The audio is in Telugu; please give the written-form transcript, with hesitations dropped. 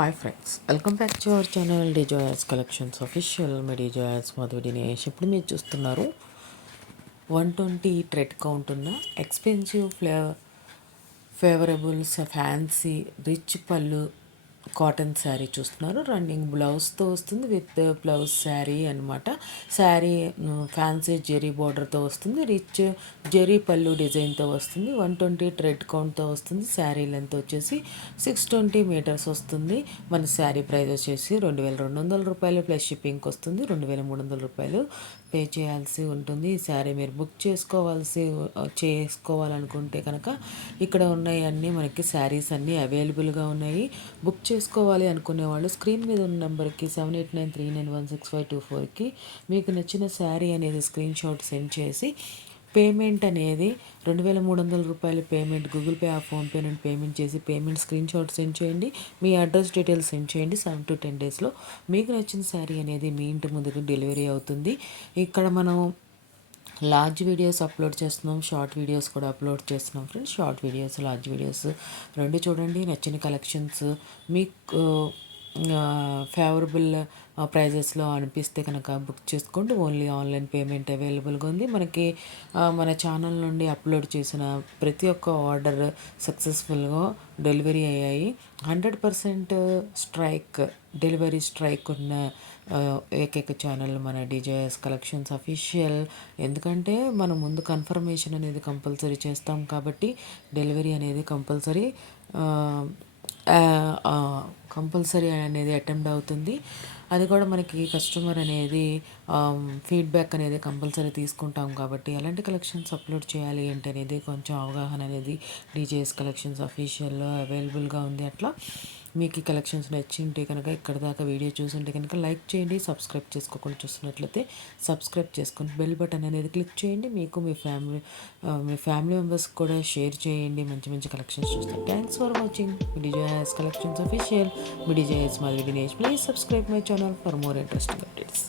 Hi friends, welcome back to our channel Dijoyas collections official. మీ డిజోయాస్ మధు దినేష్. ఇప్పుడు మీరు చూస్తున్నారు 120 ట్రెడ్ కౌంట్ ఉన్న expensive favourables fancy rich pallu cotton sari చూస్తున్నారు. రన్నింగ్ బ్లౌజ్తో వస్తుంది, విత్ బ్లౌజ్ శారీ అనమాట. శారీ ఫ్యాన్సీ జెరీ బార్డర్తో వస్తుంది, రిచ్ జెరీ పళ్ళు డిజైన్తో వస్తుంది. 120 ట్రెడ్ కౌంట్తో వస్తుంది. శారీ లెంత్ వచ్చేసి 620 మీటర్స్ వస్తుంది. మన శారీ ప్రైస్ వచ్చేసి 2200 రూపాయలు ప్లస్ షిప్పింగ్కి వస్తుంది. 2300 రూపాయలు పే చేయాల్సి ఉంటుంది. ఈ శారీ మీరు బుక్ చేసుకోవాలనుకుంటే కనుక ఇక్కడ ఉన్నాయి అన్నీ మనకి శారీస్ అన్నీ అవైలబుల్గా ఉన్నాయి. బుక్ చేసుకోవాలి అనుకునే వాళ్ళు స్క్రీన్ మీద ఉన్న నెంబర్కి 7893916524కి మీకు నచ్చిన శారీ అనేది స్క్రీన్ షాట్ సెండ్ చేసి పేమెంట్ అనేది 2300 రూపాయలు పేమెంట్ గూగుల్ పే ఆ ఫోన్పే నుండి పేమెంట్ చేసి పేమెంట్ స్క్రీన్ షాట్ సెండ్ చేయండి. మీ అడ్రస్ డీటెయిల్స్ సెండ్ చేయండి. 7 to 10 డేస్లో మీకు నచ్చిన శారీ అనేది మీ ఇంటి ముందుకు డెలివరీ అవుతుంది. ఇక్కడ మనం లార్జ్ వీడియోస్ అప్లోడ్ చేస్తున్నాం, షార్ట్ వీడియోస్ కూడా అప్లోడ్ చేస్తున్నాం friends. Short videos, large videos రెండు చూడండి. నచ్చిన కలెక్షన్స్ మీకు ఫేవరబుల్ ప్రైజెస్లో అనిపిస్తే కనుక బుక్ చేసుకోండి. ఓన్లీ ఆన్లైన్ పేమెంట్ అవైలబుల్గా ఉంది. మనకి మన ఛానల్ నుండి అప్లోడ్ చేసిన ప్రతి ఒక్క ఆర్డర్ సక్సెస్ఫుల్గా డెలివరీ అయ్యాయి. 100% డెలివరీ స్ట్రైక్ ఉన్న ఏకైక ఛానల్ మన డిజేఎస్ కలెక్షన్స్ అఫీషియల్. ఎందుకంటే మనం ముందు కన్ఫర్మేషన్ అనేది కంపల్సరీ చేస్తాం కాబట్టి డెలివరీ అనేది కంపల్సరీ అనేది అటెంప్ట్ అవుతుంది. అది కూడా మనకి కస్టమర్ అనేది ఫీడ్బ్యాక్ అనేది కంపల్సరీ తీసుకుంటాం కాబట్టి ఎలాంటి కలెక్షన్స్ అప్లోడ్ చేయాలి ఏంటి అనేది కొంచెం అవగాహన అనేది డీజేఎస్ కలెక్షన్స్ అఫీషియల్లో అవైలబుల్గా ఉంది. అట్లా మీకు ఈ కలెక్షన్స్ నచ్చింటే కనుక ఇక్కడ దాకా వీడియో చూసుంటే కనుక లైక్ చేయండి. సబ్స్క్రైబ్ చేసుకోకుండా చూస్తున్నట్లయితే సబ్స్క్రైబ్ చేసుకొని బెల్ బటన్ అనేది క్లిక్ చేయండి. మీకు మీ ఫ్యామిలీ మెంబర్స్కి కూడా షేర్ చేయండి. మంచి మంచి కలెక్షన్స్ చూస్తాం. Thanks for watching DJS collections official. Me DJS Madhu Dinesh. Please subscribe my channel for more interesting updates.